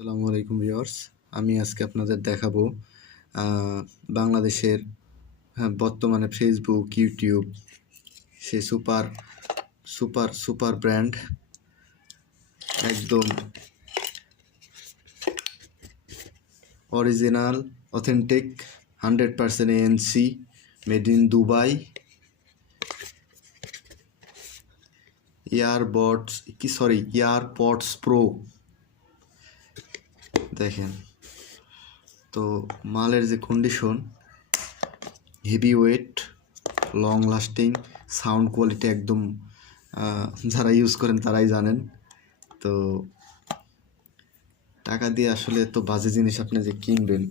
আসসালামু আলাইকুম ভিউয়ার্স। আমি আজকে আপনাদের দেখাবো বাংলাদেশের বর্তমানে ফেসবুক, ইউটিউব সে সুপার সুপার সুপার ব্র্যান্ড, একদম original authentic 100% ANC made in Dubai AirPods pro. দেখেন তো মালের যে condition, heavy weight, long lasting, sound quality একদম যারা ইউজ করেন তারাই জানেন। তো টাকা দিয়ে আসলে এত বাজে জিনিস আপনি যে কিনবেন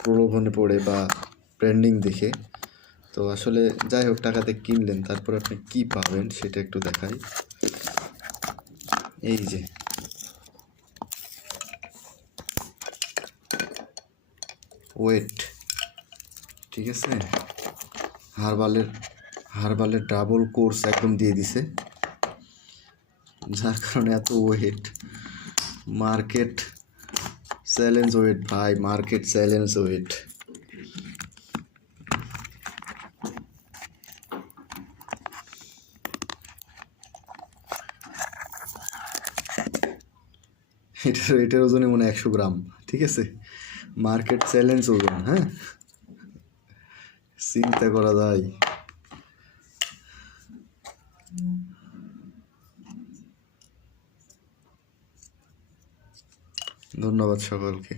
প্রলোভনে পড়ে বা ব্র্যান্ডিং দেখে, তো আসলে যাই হোক টাকাতে কিনলেন, তারপর আপনি কি পাবেন সেটা একটু দেখাই। এই যে ওয়েট, ঠিক আছে, হার্বালের ডাবল কোর্স একদম দিয়ে দিছে, যার কারণে এত ওয়েট। মার্কেট চ্যালেঞ্জ ওয়েট ভাই, মার্কেট চ্যালেঞ্জ ওয়েট। এটার ওজনে মনে 100 গ্রাম, ঠিক আছে, মার্কেট চ্যালেঞ্জ ওজন। হ্যাঁ, চিন্তা করা যায়। ধন্যবাদ সকলকে।